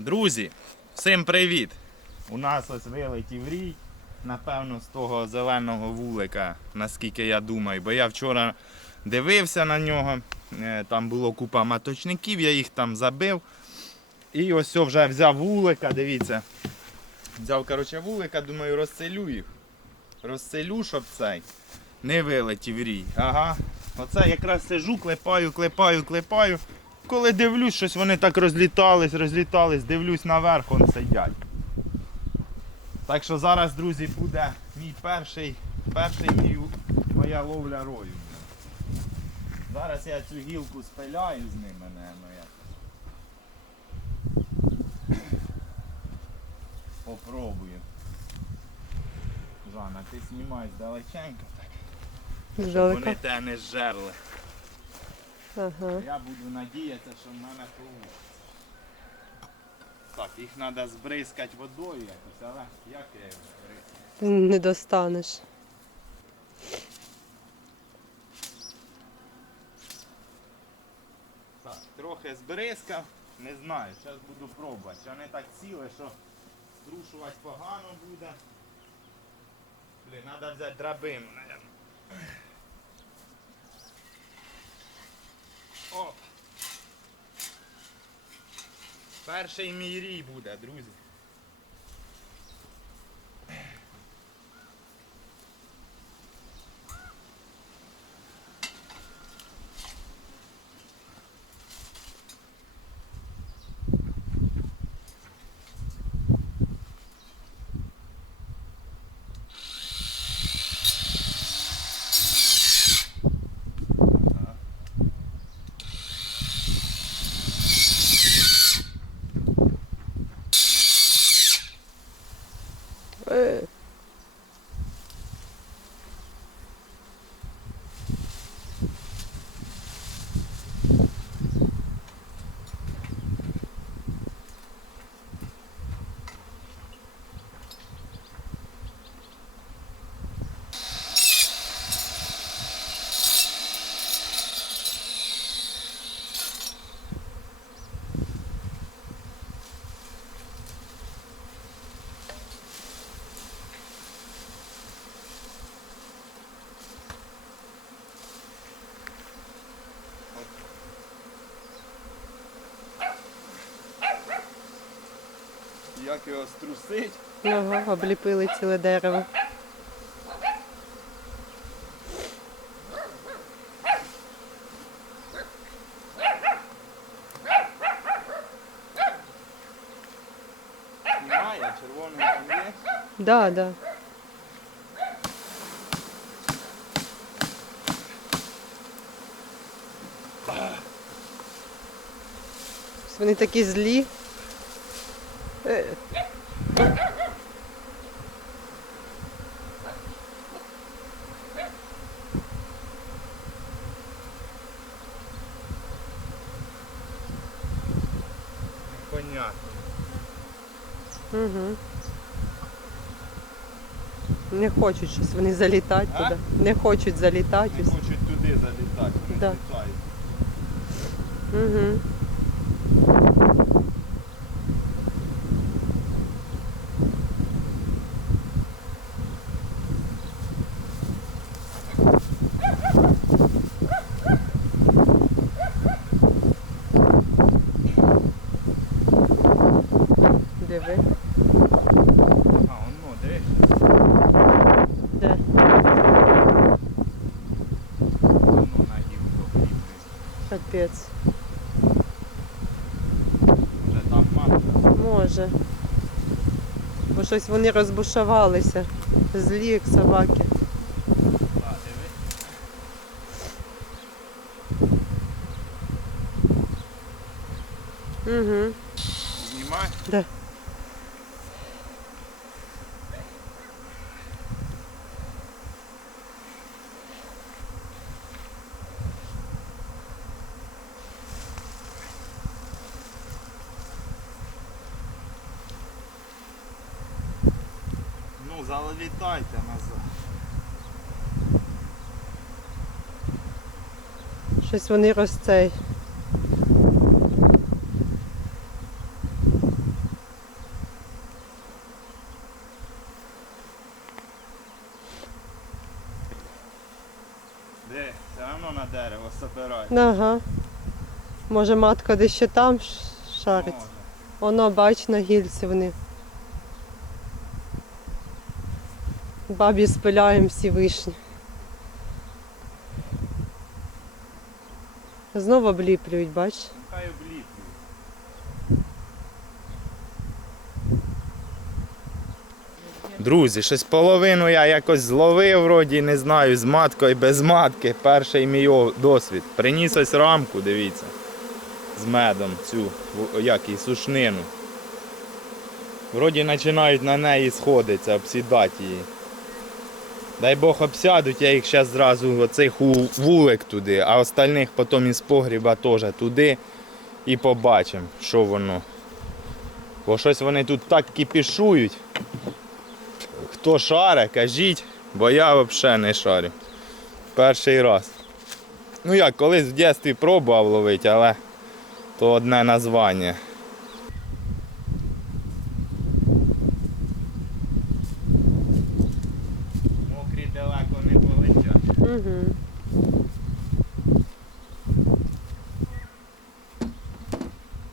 Друзі, всім привіт! У нас ось вилетів рій, напевно, з того зеленого вулика, наскільки я думаю, бо я вчора дивився на нього, е, там було купа маточників, я їх там забив. І ось вже взяв вулика, дивіться. Взяв, коротше, вулика, думаю, розселю їх. Розселю, щоб цей не вилетів рій. Ага. Оце якраз сижу, клепаю, клепаю, клепаю. Коли дивлюсь, щось вони так розлітались, розлітались, дивлюсь наверх, он сидять. Так що зараз, друзі, буде мій перший, перший мій, моя ловля рою. Зараз я цю гілку спиляю з ними, напевно, якось. Попробую. Жанна, ти знімай здалеченько, так, щоб вони те не зжерли. Ага. Я буду надіятися, що в мене вийде. Так, їх треба збризкати водою якось, але як я їх збризкаю? Не достанеш. Так, трохи збризкав, не знаю, зараз буду пробувати. Вони так сіли, що струшувати погано буде. Блін, треба взяти драбину, мабуть. Оп. Перший мій рій буде, друзі. Як його струсить? Ага, обліпили ціле дерево. Немає, червоний там є. Да, да. Вони такі злі. Понятно. Угу. Не хочуть щось вони залітати А? туди. Не хочуть залітати. Не хочуть туди залітати, вони Да. літають. Угу. Диви. А, он ну, дивись. Де? Ну, на гілку кліпає. Капець. Вже там мати. Може. Бо щось вони розбушувалися. Злі, як собаки. Угу. Знімай. Да. Ну, залітайте назад. Щось вони розцей. Де, все одно на дерево собирай. Ага. Може матка десь ще там шарить. Може. Воно бач на гільці вони. Бабі спиляємо всі вишні. Знову обліплюють, бач. Хай обліплює. Друзі, щось половину я якось зловив, вроді, не знаю, з маткою, без матки. Перший мій досвід. Приніс ось рамку, дивіться, з медом цю, як її, сушнину. Вроді починають на неї сходитися, обсідати її. Дай Бог обсядуть, я їх зараз зразу оцих вулик туди, а остальних потім із погріба теж туди і побачимо, що воно. Бо щось вони тут так кипішують. Хто шаре, кажіть, бо я взагалі не шарю. Перший раз. Ну як, колись в дитинстві пробував ловити, але то одне названня. Мокрі далеко не полетять. Угу.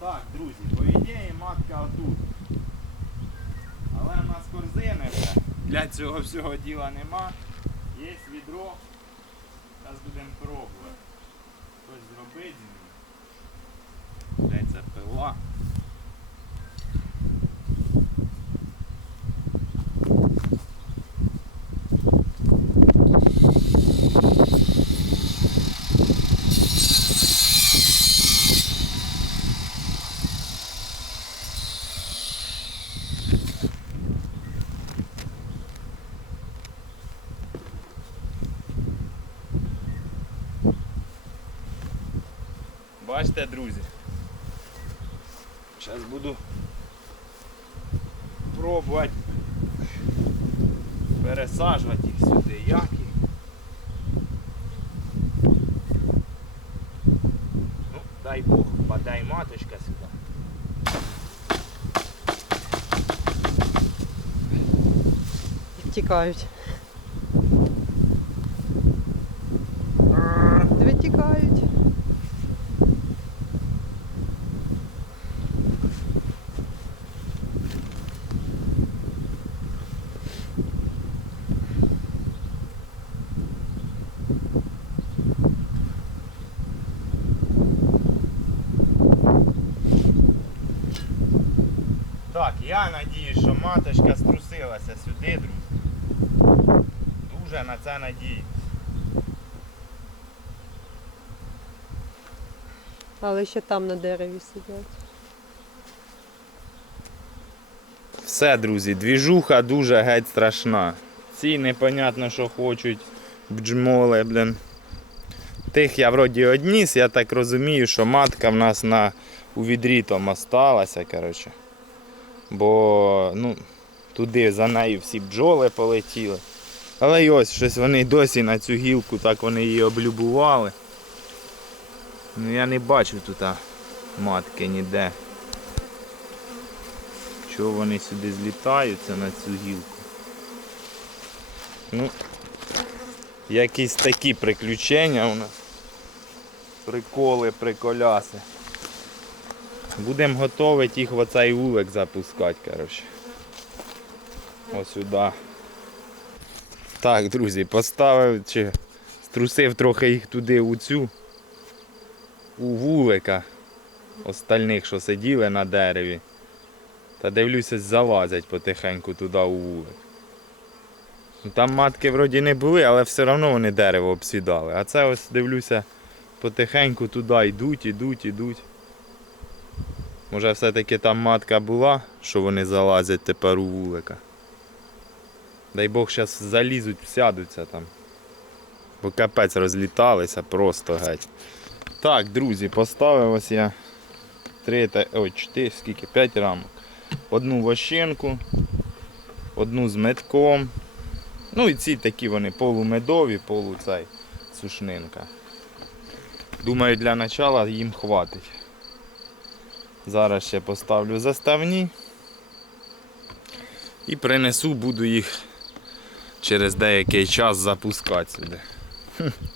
Так, друзі, по ідеї отут. Але в нас корзини вже. Для цього всього діла нема. Є відро. Зараз будемо пробувати. Щось зробити з ним. Де ця пила? Бачите, друзі. Зараз буду пробувати пересаджувати їх сюди. Як їх? Ну, дай Бог, подай маточка сюди. Тікають. Диви тікають. Так, я надіюсь, що маточка струсилася сюди, друзі. Дуже на це надіюсь. Але ще там на дереві сидять. Все, друзі, двіжуха дуже геть страшна. Ці непонятно, що хочуть бджмоли, блін. Тих я вроді одніс, я так розумію, що матка в нас на, у відрі там осталася, коротше. Бо ну, туди за нею всі бджоли полетіли. Але й ось щось вони досі на цю гілку, так вони її облюбували. Ну я не бачу тут матки ніде. Чого вони сюди злітаються на цю гілку? Ну, якісь такі приключення у нас. Приколи, приколяси. Будемо готувати їх в оцей вулик запускати, коротше. Ось сюди. Так, друзі, поставив чи струсив трохи їх туди у цю у вулика остальних, що сиділи на дереві. Та дивлюся, залазять потихеньку туди у вулик. Ну, Там матки вроді не були, але все одно вони дерево обсідали. А це ось дивлюся, потихеньку туди йдуть, ідуть, ідуть. Може все-таки там матка була, що вони залазять тепер у вулика. Дай Бог зараз залізуть, сядуться там. Бо капець розліталися просто геть. Так, друзі, поставив ось я три, та- ой, чотири, скільки, п'ять рамок. Одну вощинку, одну з метком. Ну і ці такі вони полумедові, полу цей сушнинка. Думаю, для начала їм хватить. Зараз ще поставлю заставні і принесу, буду їх через деякий час запускати сюди.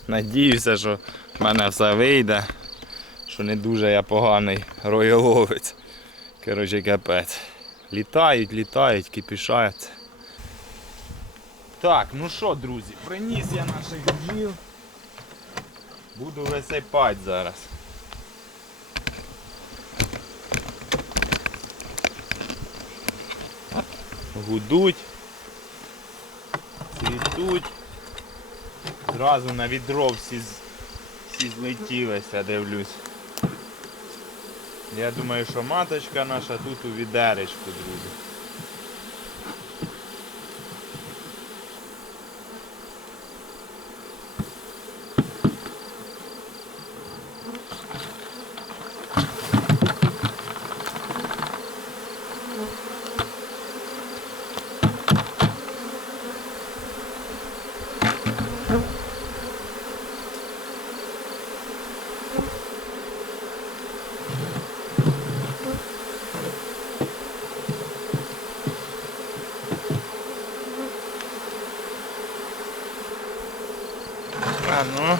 Надіюся, що в мене все вийде, що не дуже я поганий роєловець. Коротше, капець. Літають, літають, кипішаються. Так, ну що, друзі, приніс я наших бджіл. Буду висипати зараз. Гудуть, цвітуть. Зразу на відро всі, всі злетілися, дивлюсь. Я думаю, що маточка наша тут у відеречку, друзі. А ну.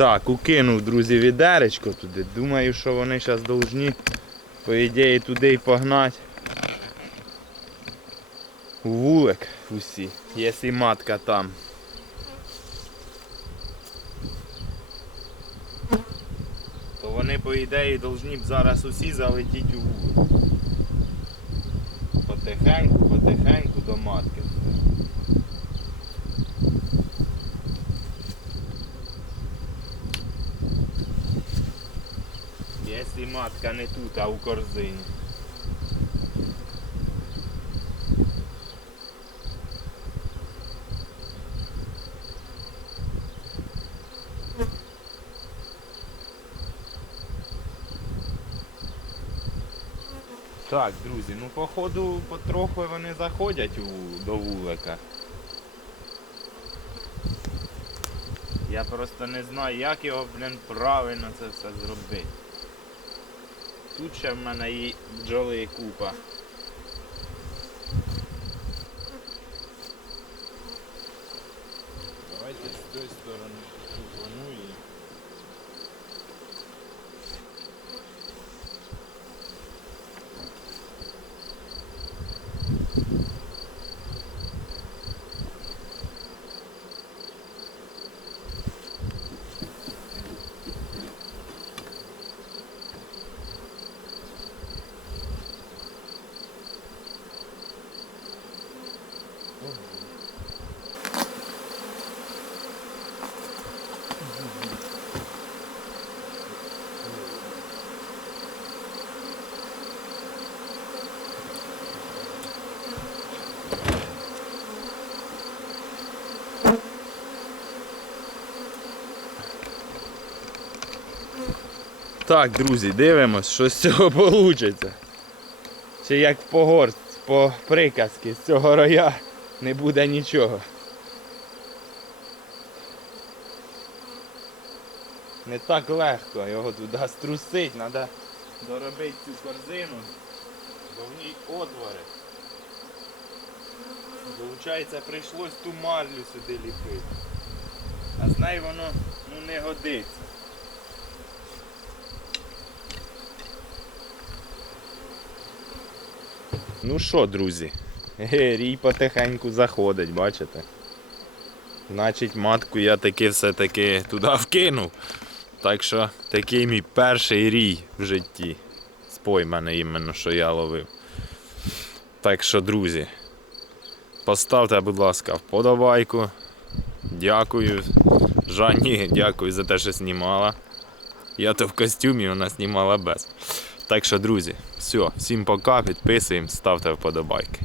Так, укинув, друзі, відеречко туди. Думаю, що вони зараз повинні, по ідеї, туди й погнати. У вулик усі, якщо матка там. То вони, по ідеї, повинні б зараз усі залетіти у вулик. Потихеньку, потихеньку до матки. Якщо матка не тут, а у корзині. Так, друзі, ну походу потроху вони заходять у, до вулика. Я просто не знаю, як його, блін, правильно це все зробити. Ще в мене і бджоли купа. Так, друзі, дивимось, що з цього вийде. Чи як по горсть, по приказки, з цього роя не буде нічого. Не так легко його туди струсить, треба доробити цю корзину, бо в ній отвори. Получається, прийшлось ту марлю сюди ліпити. А з нею воно ну, не годиться. Ну що, друзі, рій потихеньку заходить, бачите? Значить, матку я таки все-таки туди вкинув. Так що такий мій перший рій в житті. З поймане іменно, що я ловив. Так що, друзі, поставте, будь ласка, вподобайку. Дякую. Жанні, дякую за те, що знімала. Я то в костюмі, вона знімала без. Так що, друзі, все, всім пока, підписуємо, ставте вподобайки.